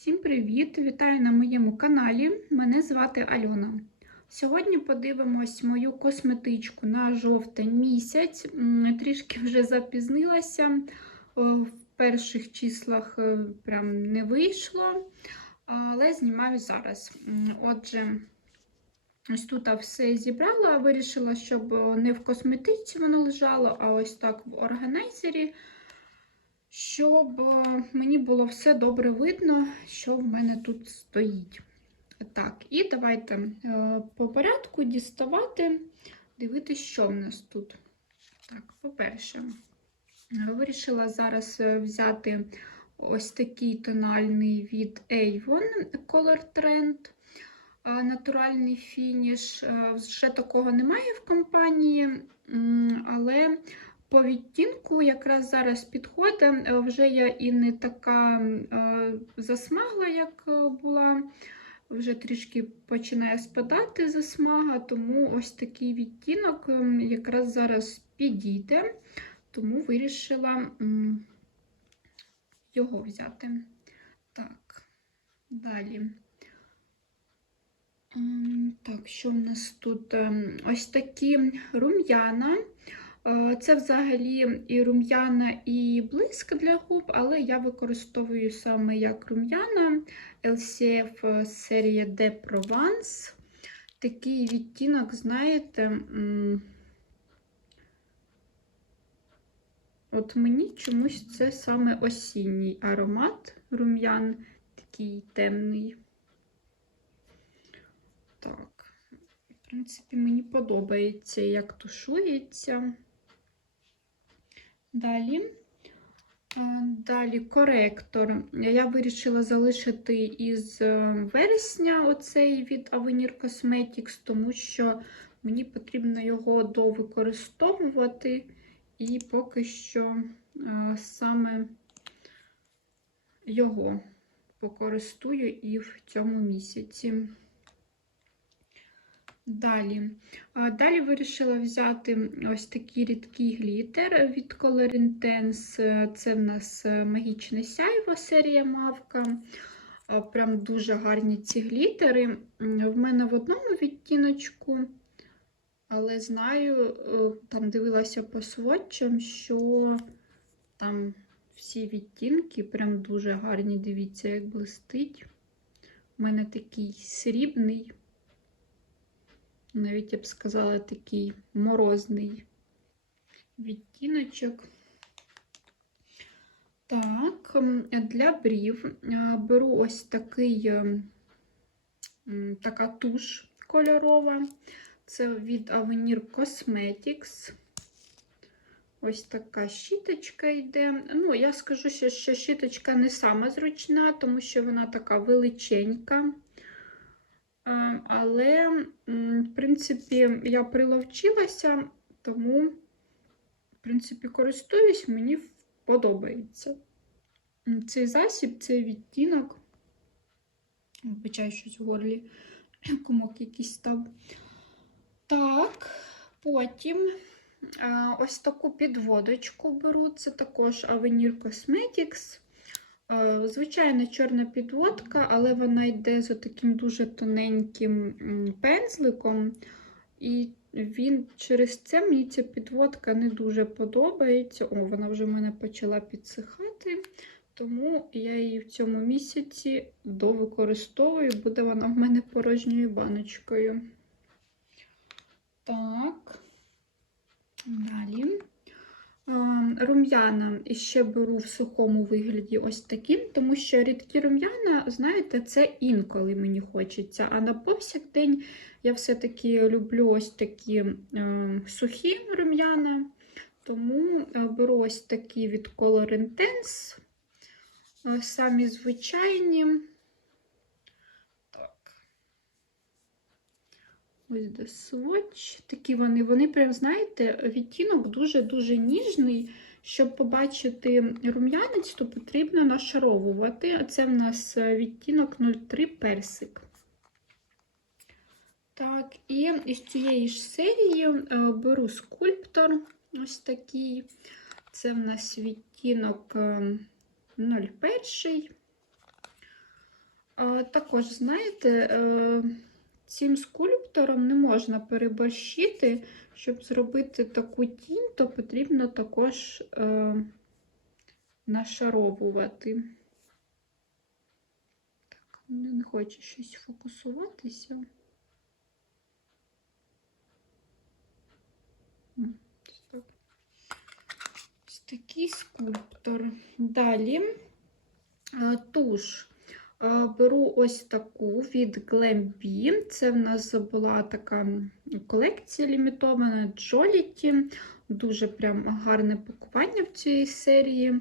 Всім привіт! Вітаю на моєму каналі. Мене звати Альона. Сьогодні подивимось мою косметичку на жовтень місяць. Трішки вже запізнилася. В перших числах е, прям не вийшло, але знімаю зараз. Отже, ось тут все зібрала, вирішила, щоб не в косметичці воно лежало, а ось так в органайзері щоб е, мені було все добре видно, що в мене тут стоїть. Так, і давайте е, по порядку діставати, дивитися, що в нас тут. Так, по-перше, вирішила зараз е, взяти ось такий тональний від Avon Color Trend. Натуральний фініш. Ще такого немає в компанії, але по відтінку якраз зараз підходить. Е, Вже я і не така е, засмагла, як е, була. Вже трішки починає спадати засмага, тому ось такий відтінок якраз зараз підійде, тому вирішила його взяти. Так, далі. Так, що в нас тут? Ем, Ось такі рум'яна. Е, Це взагалі і рум'яна, і блиск для губ, але я використовую саме як рум'яна LCF серія De Provence. Такий відтінок, знаєте, от мені чомусь це саме осінній аромат рум'ян, такий темний. Так, в принципі, мені подобається, як тушується. Далі. Далі коректор. Я вирішила залишити із е, вересня оцей від Avenir Cosmetics, тому що мені потрібно його довикористовувати, і поки що е, саме його покористую і в цьому місяці. Далі. Далі вирішила взяти ось такий рідкий глітер від Color Intense. Це в нас е, магічне сяйво серія Мавка. Прям дуже гарні ці глітери. В мене в одному відтіночку, але знаю, е, там дивилася по сводчам, що там всі відтінки прям дуже гарні. Дивіться, як блистить. У мене такий срібний навіть я б сказала, такий морозний відтіночок. Так, для брів е, беру ось такий, е, така туш кольорова. Це від Avenir Cosmetics. Ось така щіточка йде. Ну, я скажу, що, що щіточка не сама зручна, тому що вона така величенька. Е, Але, принципі, я приловчилася, тому, в принципі, користуюсь, мені подобається. Цей засіб, цей відтінок. Вибачаю, щось в горлі, комок якийсь став. Так, потім ось таку підводочку беру. Це також Avenir Cosmetics. Е, Звичайна чорна підводка, але вона йде з таким дуже тоненьким пензликом. І він через це мені ця підводка не дуже подобається. О, вона вже в мене почала підсихати, тому я її в цьому місяці довикористовую, буде вона в мене порожньою баночкою. Так, далі. Рум'яна ще беру в сухому вигляді ось таким, тому що рідкі рум'яна, знаєте, це інколи мені хочеться. А на повсякдень я все-таки люблю ось такі е, сухі рум'яна. Тому е, беру ось такі від Color Intense, е, самі звичайні. Ось де сводч. Такі вони, вони прям, знаєте, відтінок дуже-дуже ніжний. Щоб побачити рум'янець, то потрібно нашаровувати. А це в нас відтінок 03 персик. Так, і із цієї ж серії е, беру скульптор. Ось такий. Це в нас відтінок е, 01. Е, Також, знаєте, е, цим скульптором не можна переборщити. Щоб зробити таку тінь, то потрібно також е, нашаровувати. Так, не хоче щось фокусуватися. Ось такий скульптор. Далі е, туш. Беру ось таку від Glambi. Це в нас була така колекція лімітована Jollity. Дуже прям гарне пакування в цій серії.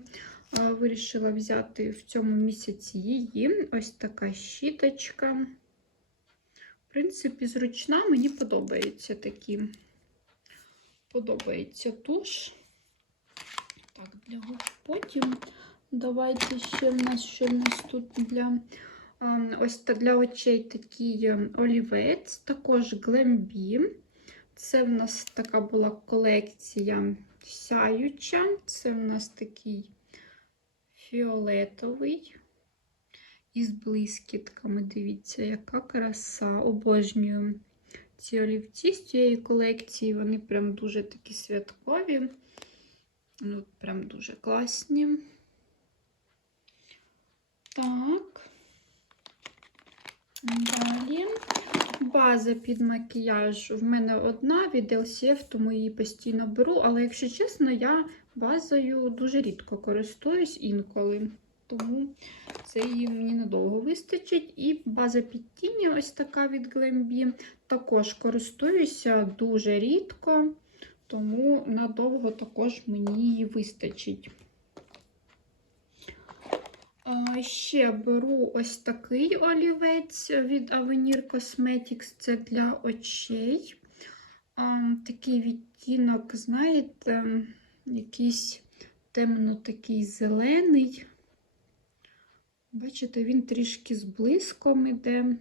Вирішила взяти в цьому місяці її. Ось така щіточка. В принципі, зручна, мені подобається такі. Подобається туш. Так, для потім. Давайте ще в нас що в нас тут для ось для очей такий е, олівець, також Glambi. Це в нас така була колекція сяюча. Це в нас такий фіолетовий із блискітками. Дивіться, яка краса. Обожнюю ці олівці з цієї колекції. Вони прям дуже такі святкові. Ну, прям дуже класні. Так. Далі. База під макіяж в мене одна від LCF, тому її постійно беру. Але, якщо чесно, я базою дуже рідко користуюсь інколи. Тому це її мені надовго вистачить. І база під тіні, ось така від Glambi, також користуюся дуже рідко, тому надовго також мені її вистачить. Ще беру ось такий олівець від Avenir Cosmetics, це для очей. Такий відтінок, знаєте, якийсь темно такий зелений. Бачите, він трішки з блиском іде.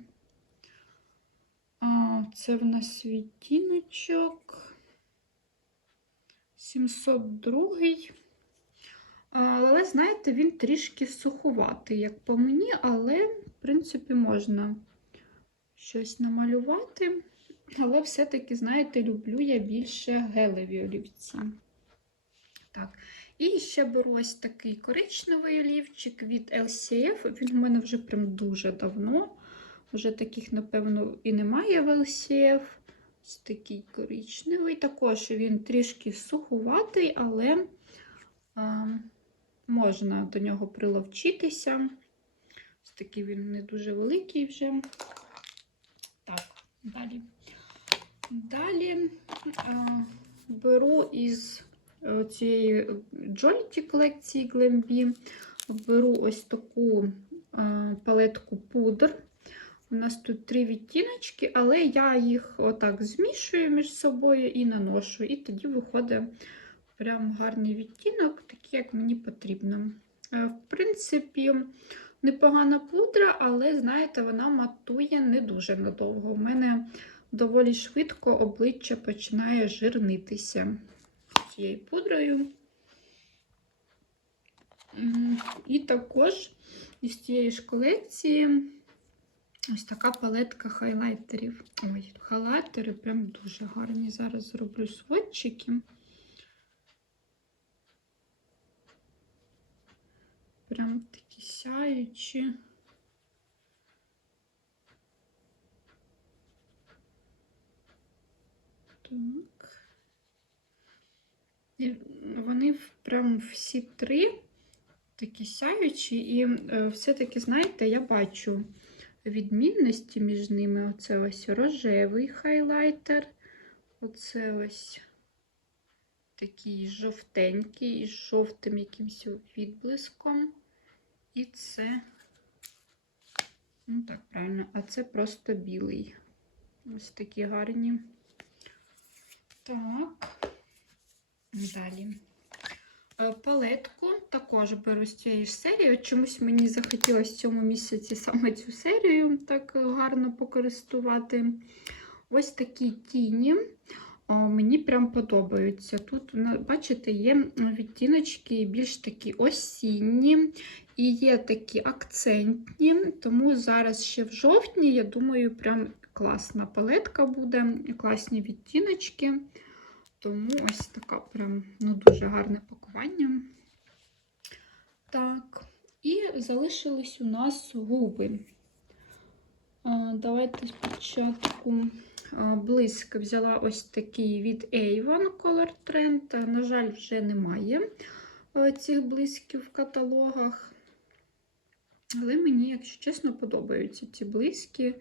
Це в нас відтіночок 702. Але, знаєте, він трішки сухуватий, як по мені, але, в принципі, можна щось намалювати. Але все-таки, знаєте, люблю я більше гелеві олівці. Так. І ще беру ось такий коричневий олівчик від LCF. Він у мене вже прям дуже давно. Вже таких, напевно, і немає в LCF. Ось такий коричневий. Також він трішки сухуватий, але а, можна до нього приловчитися. Ось такий він не дуже великий вже. Так, далі. Далі а, беру із цієї Jollity колекції Glambi, беру ось таку а, палетку пудр. У нас тут три відтіночки, але я їх отак змішую між собою і наношу. І тоді виходить прям гарний відтінок, такий, як мені потрібно. Е, В принципі, непогана пудра, але, знаєте, вона матує не дуже надовго. У мене доволі швидко обличчя починає жирнитися цією пудрою. І також із цієї ж колекції ось така палетка хайлайтерів. Ой, хайлайтери прям дуже гарні. Зараз зроблю сводчики. Прям такі сяючі. Так. І вони прям всі три такі сяючі, і е, все-таки, знаєте, я бачу відмінності між ними. Оце ось рожевий хайлайтер, оце ось такий жовтенький, з жовтим якимось відблиском. І це, ну так, правильно, а це просто білий. Ось такі гарні. Так, далі. Е, Палетку також беру з цієї ж серії. Чомусь мені захотілося в цьому місяці саме цю серію так гарно покористувати. Ось такі тіні. Мені прям подобаються. Тут, ну, бачите, є відтіночки більш такі осінні і є такі акцентні, тому зараз ще в жовтні, я думаю, прям класна палетка буде, класні відтіночки. Тому ось така прям ну, дуже гарне пакування. Так, і залишились у нас губи. Давайте спочатку блиск взяла ось такий від Avon Color Trend. На жаль, вже немає е, цих блисків в каталогах. Але мені, якщо чесно, подобаються ці блиски,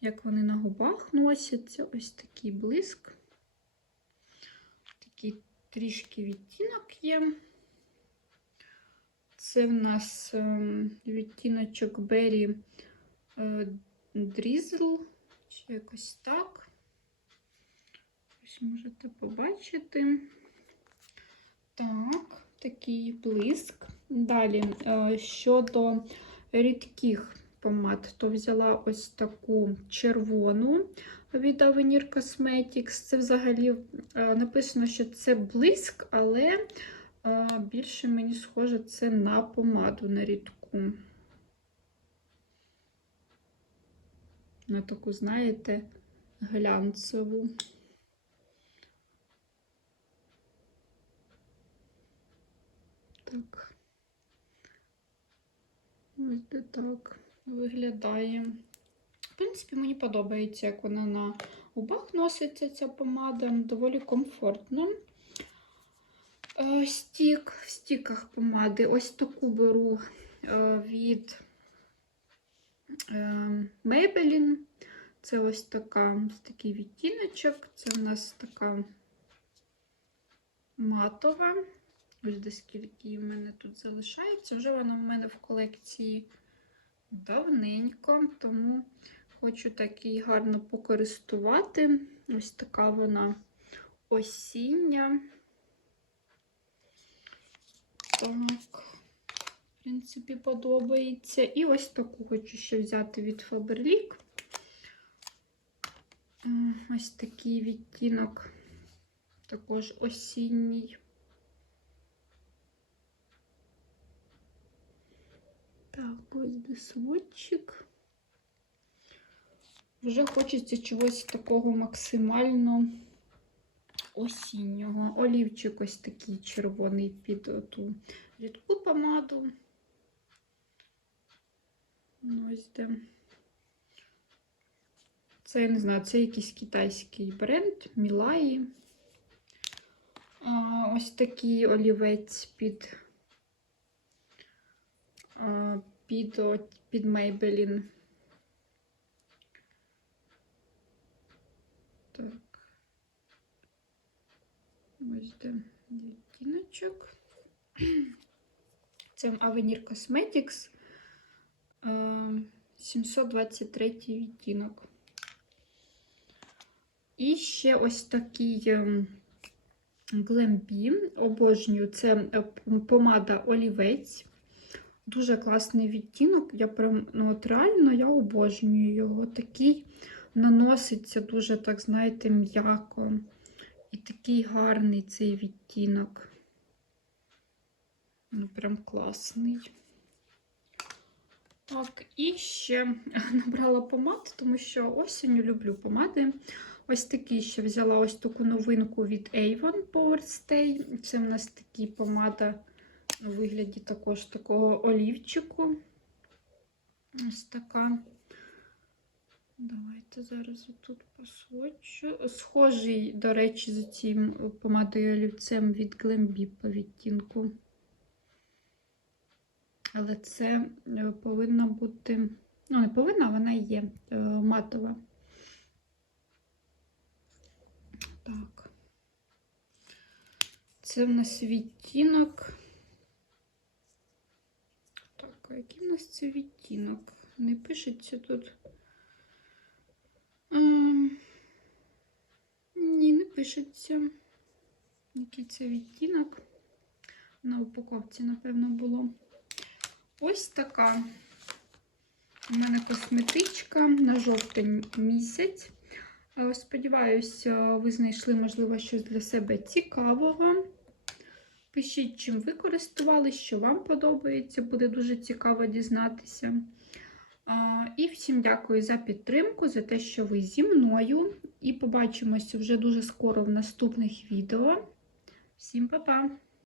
як вони на губах носяться. Ось такий блиск. Такий трішки відтінок є. Це в нас ем, відтіночок Berry е, Drizzle, чи якось так. Ось можете побачити. Так, такий блиск. Далі, е, щодо рідких помад, то взяла ось таку червону від Avenir Cosmetics. Це взагалі е, написано, що це блиск, але е, більше мені схоже це на помаду на рідку. На таку, знаєте, глянцеву. Так. Ось так виглядає. В принципі, мені подобається, як вона на губах носиться ця помада. Доволі комфортно. Е, Стік, в стіках помади. Ось таку беру е, від Maybelline. Це ось така, ось такий відтіночок. Це в нас така матова. Ось де скільки в мене тут залишається. Вже вона в мене в колекції давненько, тому хочу так її гарно покористувати. Ось така вона осіння. Так, в принципі, подобається. І ось таку хочу ще взяти від Faberlic. Ось такий відтінок, також осінній. Так, ось десводчик. Вже хочеться чогось такого максимально осіннього. Олівчик ось такий червоний під ту рідку помаду. Ну, Ось де. Це, я не знаю, це якийсь китайський бренд Мілаї. Ось такий олівець під а, під, під Maybelline. Так. Ось де відтіночок. Це Avenir Cosmetics. Е, 723 відтінок. І ще ось такий ем, Glambi. Обожнюю. Це е, помада олівець. Дуже класний відтінок. Я прям, ну от реально я обожнюю його. Такий наноситься дуже, так, знаєте, м'яко. І такий гарний цей відтінок. Ну, прям класний. Так, і ще набрала помад, тому що осінню люблю помади. Ось такий ще взяла ось таку новинку від Avon Power Stay. Це в нас такий помада у вигляді також такого олівчику. Ось така. Давайте зараз тут посвочу. Схожий, до речі, за цим помадою олівцем від Glambi по відтінку. Але це е, повинна бути, ну, не повинна, вона є е, матова. Так. Це в нас відтінок. Так, а який в нас це відтінок? Не пишеться тут. Ем, Ні, не пишеться. Який це відтінок? На упаковці, напевно, було. Ось така у мене косметичка на жовтень місяць. Е, Сподіваюся, ви знайшли, можливо, щось для себе цікавого. Пишіть, чим ви користувалися, що вам подобається, буде дуже цікаво дізнатися. І всім дякую за підтримку, за те, що ви зі мною. І побачимося вже дуже скоро в наступних відео. Всім па-па!